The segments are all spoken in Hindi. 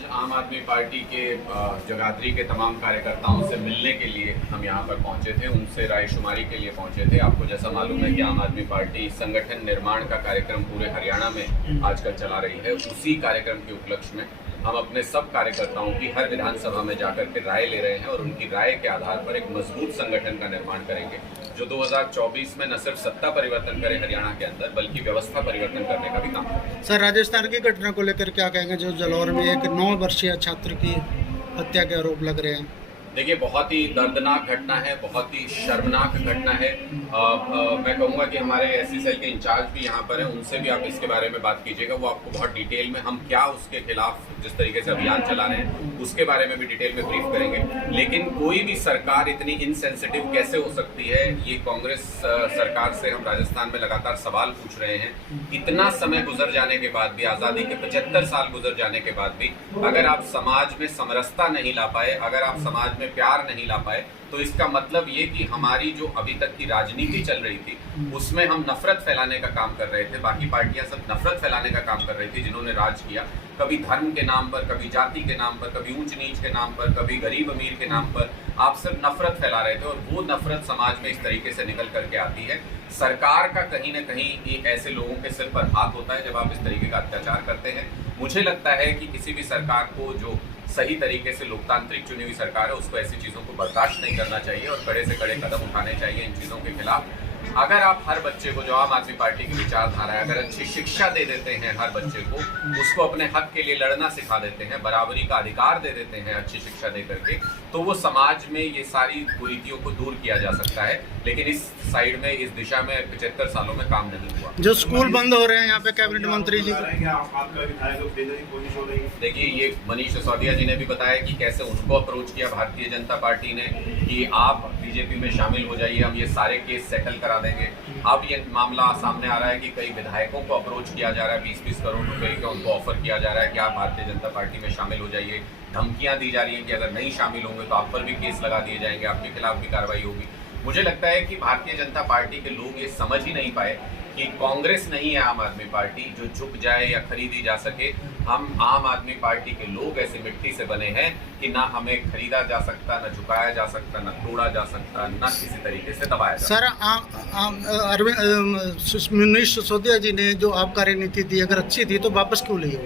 आज आम आदमी पार्टी के जगाधरी के तमाम कार्यकर्ताओं से मिलने के लिए हम यहाँ पर पहुँचे थे, उनसे रायशुमारी के लिए पहुँचे थे। आपको जैसा मालूम है कि आम आदमी पार्टी संगठन निर्माण का कार्यक्रम पूरे हरियाणा में आजकल चला रही है। उसी कार्यक्रम के उपलक्ष्य में हम अपने सब कार्यकर्ताओं की हर विधानसभा में जाकर के राय ले रहे हैं और उनकी राय के आधार पर एक मजबूत संगठन का निर्माण करेंगे, जो 2024 में न सिर्फ सत्ता परिवर्तन करे हरियाणा के अंदर, बल्कि व्यवस्था परिवर्तन करने का भी काम करें। सर, राजस्थान की घटना को लेकर क्या कहेंगे, जो जलौर में एक 9 वर्षीय छात्र की हत्या के आरोप लग रहे हैं? देखिए, बहुत ही दर्दनाक घटना है, बहुत ही शर्मनाक घटना है। मैं कहूँगा कि हमारे एससी सेल के इंचार्ज भी यहाँ पर हैं, उनसे भी आप इसके बारे में बात कीजिएगा। वो आपको बहुत डिटेल में हम क्या उसके खिलाफ जिस तरीके से अभियान चला रहे हैं उसके बारे में भी डिटेल में ब्रीफ करेंगे। लेकिन कोई भी सरकार इतनी इनसेंसिटिव कैसे हो सकती है, ये कांग्रेस सरकार से हम राजस्थान में लगातार सवाल पूछ रहे हैं। इतना समय गुजर जाने के बाद भी, आज़ादी के 75 साल गुजर जाने के बाद भी, अगर आप समाज में समरसता नहीं ला पाए, अगर आप समाज में प्यार नहीं ला पाए, तो इसका मतलब ये कि हमारी जो अभी तक की राजनीति चल रही थी उसमें हम नफरत फैलाने का काम कर रहे थे। बाकी पार्टियां सब नफरत फैलाने का काम कर रही थी जिन्होंने राज किया, कभी धर्म के नाम पर, कभी जाति के नाम पर, कभी ऊंच नीच के नाम पर, कभी गरीब अमीर के नाम पर। आप सब नफरत फैला रहे थे और वो नफरत समाज में इस तरीके से निकल करके आती है। सरकार का कहीं ना कहीं ये ऐसे लोगों के सिर पर हाथ होता है जब आप इस तरीके का अत्याचार करते हैं। मुझे लगता है कि किसी भी सरकार को, जो सही तरीके से लोकतांत्रिक चुनी हुई सरकार है, उसको ऐसी चीज़ों को बर्दाश्त नहीं करना चाहिए और कड़े से कड़े कदम उठाने चाहिए इन चीज़ों के खिलाफ। अगर आप हर बच्चे को, जो आम आदमी पार्टी की विचारधारा है, अगर अच्छी शिक्षा दे देते हैं हर बच्चे को, उसको अपने हक के लिए लड़ना सिखा देते हैं, बराबरी का अधिकार दे देते हैं अच्छी शिक्षा दे करके, तो वो समाज में ये सारी कुरीतियों को दूर किया जा सकता है। लेकिन इस साइड में, इस दिशा में 75 सालों में काम नहीं हुआ। जो स्कूल बंद हो रहे हैं यहाँ पे कैबिनेट मंत्री जी, देखिए, ये मनीष सिसोदिया जी ने भी बताया कि कैसे उनको अप्रोच किया भारतीय जनता पार्टी ने कि आप बीजेपी में शामिल हो जाइए, हम ये सारे केस सेटल करा देंगे। अब ये मामला सामने आ रहा है कि कई विधायकों को अप्रोच किया जा रहा है, 20-20 करोड़ रुपए का उनको ऑफर किया जा रहा है कि आप भारतीय जनता पार्टी में शामिल हो जाइए। धमकियां दी जा रही हैं कि अगर नहीं शामिल होंगे तो आप पर भी केस लगा दिए जाएंगे, आपके खिलाफ भी कार्रवाई होगी। मुझे लगता है कि भारतीय जनता पार्टी के लोग ये समझ ही नहीं पाए कि कांग्रेस नहीं है आम आदमी पार्टी जो झुक जाए या खरीदी जा सके। हम आम आदमी पार्टी के लोग ऐसे मिट्टी से बने हैं कि ना हमें खरीदा जा सकता, ना झुकाया जा सकता, ना तोड़ा जा सकता, ना किसी तरीके से दबाया जा सकता। सर, मनीष सिसोदिया जी ने जो आप कार्यनीति दी, अगर अच्छी थी तो वापस क्यों ली?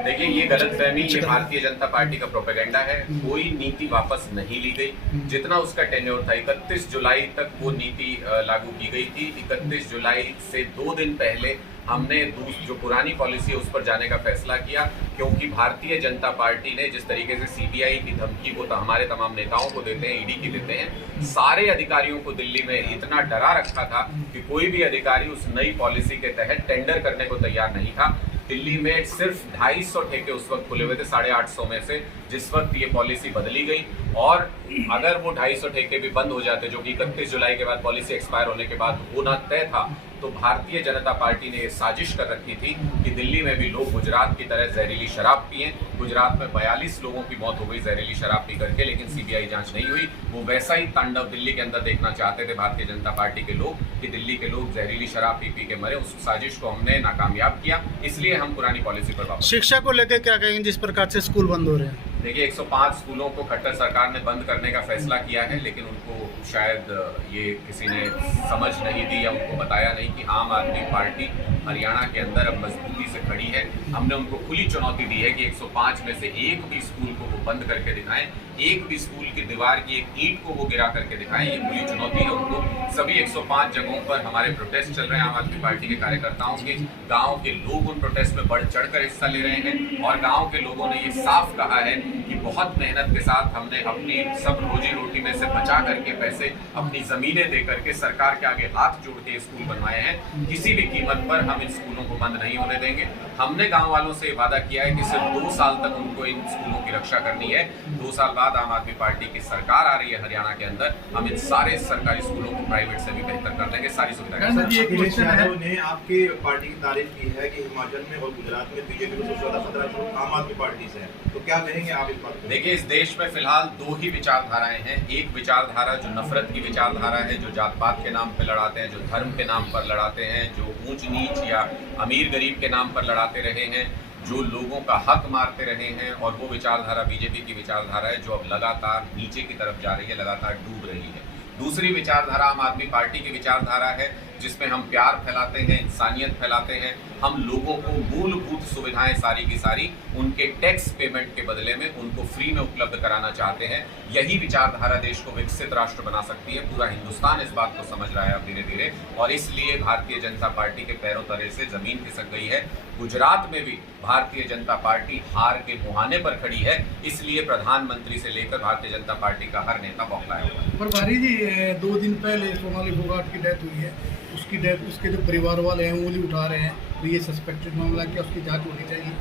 देखिए, ये गलतफहमी, ये भारतीय जनता पार्टी का प्रोपेगेंडा है। कोई नीति वापस नहीं ली गई। जितना उसका टेन्योर था, 31 जुलाई तक वो नीति लागू की गई थी। 31 जुलाई से 2 दिन पहले हमने जो पुरानी पॉलिसी है उस पर जाने का फैसला किया, क्योंकि भारतीय जनता पार्टी ने जिस तरीके से सीबीआई की धमकी को हमारे तमाम नेताओं को देते हैं, ईडी की देते हैं, सारे अधिकारियों को दिल्ली में इतना डरा रखा था कि कोई भी अधिकारी उस नई पॉलिसी के तहत टेंडर करने को तैयार नहीं था। दिल्ली में सिर्फ 250 ठेके उस वक्त खुले हुए थे 850 में से, जिस वक्त ये पॉलिसी बदली गई। और अगर वो 250 ठेके भी बंद हो जाते, जो कि 31 जुलाई के बाद पॉलिसी एक्सपायर होने के बाद होना तय था, तो भारतीय जनता पार्टी ने ये साजिश कर रखी थी कि दिल्ली में भी लोग गुजरात की तरह जहरीली शराब पिए। गुजरात में 42 लोगों की मौत हो गई जहरीली शराब पी करके, लेकिन सीबीआई जांच नहीं हुई। वो वैसा ही तांडव दिल्ली के अंदर देखना चाहते थे भारतीय जनता पार्टी के लोग कि दिल्ली के लोग जहरीली शराब पी के मरे। उस साजिश को हमने नाकामयाब किया, इसलिए हम पुरानी पॉलिसी पर वापस। शिक्षा को लेकर क्या कहेंगे, जिस प्रकार से स्कूल बंद हो रहे हैं? देखिए, 105 स्कूलों को खट्टर सरकार ने बंद करने का फैसला किया है, लेकिन उनको शायद ये किसी ने समझ नहीं दी या उनको बताया नहीं कि आम आदमी पार्टी हरियाणा के अंदर अब मजबूती से खड़ी है। हमने उनको खुली चुनौती दी है कि 105 में से एक भी स्कूल को वो बंद करके दिखाएं, एक भी स्कूल की दीवार की एक ईंट को वो गिरा करके दिखाएं। ये खुली चुनौती है उनको। सभी 105 जगहों पर हमारे प्रोटेस्ट चल रहे हैं, आम आदमी पार्टी के कार्यकर्ताओं के। गाँव के लोग उन प्रोटेस्ट में बढ़ चढ़ कर हिस्सा ले रहे हैं और गाँव के लोगों ने ये साफ कहा है कि बहुत मेहनत के साथ हमने अपनी सब रोजी रोटी में से बचा करके पैसे, अपनी जमीनें दे करके सरकार के आगे हाथ जोड़ के स्कूल बनवाए हैं। किसी भी कीमत पर हम इन स्कूलों को बंद नहीं होने देंगे। हमने गांव वालों से वादा किया है कि सिर्फ 2 साल तक उनको इन स्कूलों की रक्षा करनी है। 2 साल बाद आम आदमी पार्टी की सरकार आ रही है हरियाणा के अंदर, हम इन सारे सरकारी स्कूलों को प्राइवेट से भी बेहतर कर देंगे, सारी सुविधाएं। ने आपकी पार्टी की तारीफ की है कि हिमाचल में और गुजरात में बीजेपी को सबसे ज्यादा खतरा आम आदमी पार्टी से है, तो क्या कहेंगे आप इस बात? देखिए, इस देश में फिलहाल 2 ही विचारधाराएं हैं। एक विचारधारा जो नफरत की विचारधारा है, जो जात पात के नाम पर लड़ाते हैं, जो धर्म के नाम पर लड़ाते हैं, जो ऊंच नीच या अमीर गरीब के नाम पर लड़ाते रहे हैं, जो लोगों का हक मारते रहे हैं, और वो विचारधारा बीजेपी की विचारधारा है जो अब लगातार नीचे की तरफ जा रही है, लगातार डूब रही है। दूसरी विचारधारा आम आदमी पार्टी की विचारधारा है जिसमें हम प्यार फैलाते हैं, इंसानियत फैलाते हैं, हम लोगों को मूलभूत सुविधाएं सारी की सारी उनके टैक्स पेमेंट के बदले में उनको फ्री में उपलब्ध कराना चाहते हैं। यही विचारधारा देश को विकसित राष्ट्र बना सकती है। पूरा हिंदुस्तान इस बात को समझ रहा है अब धीरे धीरे, और इसलिए भारतीय जनता पार्टी के पैरों तले से जमीन खिसक गई है। गुजरात में भी भारतीय जनता पार्टी हार के मुहाने पर खड़ी है, इसलिए प्रधानमंत्री से लेकर भारतीय जनता पार्टी का हर नेता बौखलाया हुआ है। प्रभारी जी, 2 दिन पहले सोनाली फोगाट की डेथ हुई है, उसके जो परिवार वाले हैं उंगली उठा रहे हैं, तो ये सस्पेक्टेड मामला क्या उसकी जांच होनी चाहिए?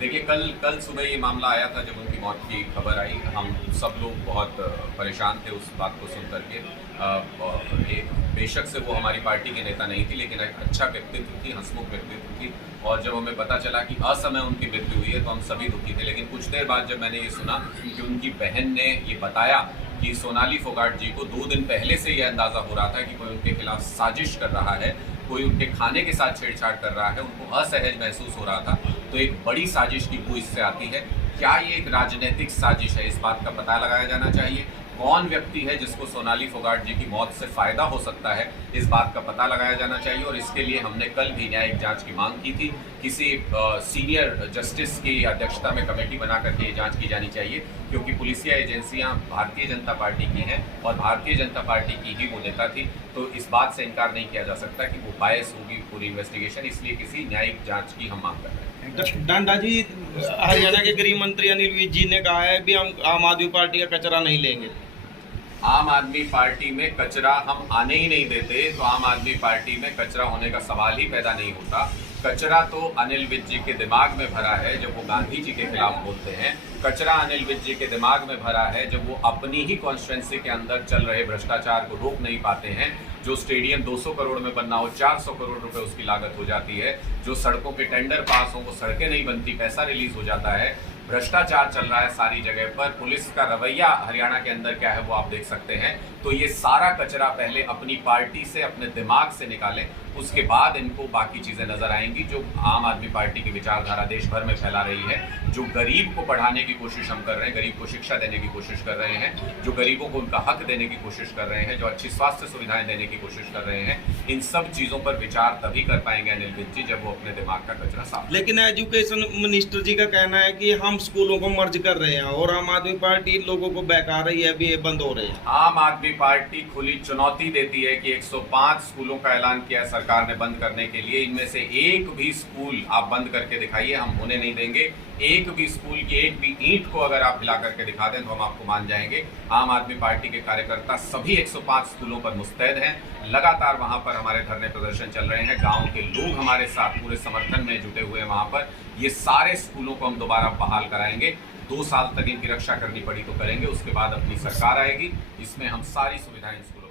देखिए, कल सुबह ये मामला आया था जब उनकी मौत की खबर आई। हम सब लोग बहुत परेशान थे उस बात को सुन करके। बेशक से वो हमारी पार्टी के नेता नहीं थी, लेकिन एक अच्छा व्यक्तित्व थी, हंसमुख व्यक्तित्व थी, और जब हमें पता चला कि असमय उनकी मृत्यु हुई है तो हम सभी दुखी थे। लेकिन कुछ देर बाद जब मैंने ये सुना कि उनकी बहन ने ये बताया कि सोनाली फोगाट जी को 2 दिन पहले से यह अंदाज़ा हो रहा था कि कोई उनके खिलाफ साजिश कर रहा है, कोई उनके खाने के साथ छेड़छाड़ कर रहा है, उनको असहज महसूस हो रहा था, तो एक बड़ी साजिश की बू इससे आती है। क्या ये एक राजनीतिक साजिश है, इस बात का पता लगाया जाना चाहिए। कौन व्यक्ति है जिसको सोनाली फोगाट जी की मौत से फ़ायदा हो सकता है, इस बात का पता लगाया जाना चाहिए। और इसके लिए हमने कल भी न्यायिक जांच की मांग की थी। किसी सीनियर जस्टिस की अध्यक्षता में कमेटी बना करके ये जांच की जानी चाहिए, क्योंकि पुलिसिया एजेंसियां भारतीय जनता पार्टी की हैं और भारतीय जनता पार्टी की ही वो नेता थी, तो इस बात से इनकार नहीं किया जा सकता कि वो बायस होगी पूरी इन्वेस्टिगेशन। इसलिए किसी न्यायिक जाँच की हम मांग कर रहे हैं। डांडा जी, हरियाणा के गृह मंत्री अनिल विज जी ने कहा है भी हम आम आदमी पार्टी का कचरा नहीं लेंगे। आम आदमी पार्टी में कचरा हम आने ही नहीं देते, तो आम आदमी पार्टी में कचरा होने का सवाल ही पैदा नहीं होता। कचरा तो अनिल विज जी के दिमाग में भरा है जब वो गांधी जी के खिलाफ बोलते हैं। कचरा अनिल विज जी के दिमाग में भरा है जब वो अपनी ही कॉन्स्टिट्यूंसी के अंदर चल रहे भ्रष्टाचार को रोक नहीं पाते हैं। जो स्टेडियम 200 करोड़ में बनना हो, 400 करोड़ रुपए उसकी लागत हो जाती है। जो सड़कों के टेंडर पास हो, वो सड़कें नहीं बनती, पैसा रिलीज हो जाता है। भ्रष्टाचार चल रहा है सारी जगह पर। पुलिस का रवैया हरियाणा के अंदर क्या है वो आप देख सकते हैं। तो ये सारा कचरा पहले अपनी पार्टी से, अपने दिमाग से निकालें, उसके बाद इनको बाकी चीज़ें नजर आएंगी जो आम आदमी पार्टी की विचारधारा देश भर में फैला रही है। जो गरीब को पढ़ाने की कोशिश हम कर रहे हैं, गरीब को शिक्षा देने की कोशिश कर रहे हैं, जो गरीबों को उनका हक देने की कोशिश कर रहे हैं, जो अच्छी स्वास्थ्य सुविधाएं देने की कोशिश कर रहे हैं, इन सब चीज़ों पर विचार तभी कर पाएंगे अनिल विज जी जब वो अपने दिमाग का कचरा साफ। लेकिन एजुकेशन मिनिस्टर जी का कहना है कि हम स्कूलों को मर्ज कर रहे हैं और आम आदमी पार्टी लोगों को बहका रही है, अभी ये बंद हो रहे हैं। आम आदमी पार्टी खुली चुनौती देती है कि 105 स्कूलों का ऐलान किया है सरकार ने बंद करने के लिए। इनमें से एक भी स्कूल आप बंद करके दिखाइए, हम होने नहीं देंगे। एक भी स्कूल की एक भी ईंट को अगर आप हिला करके दिखा दें तो हम आपको मान जाएंगे। आम आदमी पार्टी के कार्यकर्ता सभी 105 स्कूलों पर मुस्तैद हैं। लगातार वहां पर हमारे धरने प्रदर्शन चल रहे हैं। गांव के लोग हमारे साथ पूरे समर्थन में जुटे हुए हैं वहां पर। ये सारे स्कूलों को हम दोबारा बहाल कराएंगे। 2 साल तक इनकी रक्षा करनी पड़ी तो करेंगे, उसके बाद अपनी सरकार आएगी, इसमें हम सारी सुविधाएं स्कूलों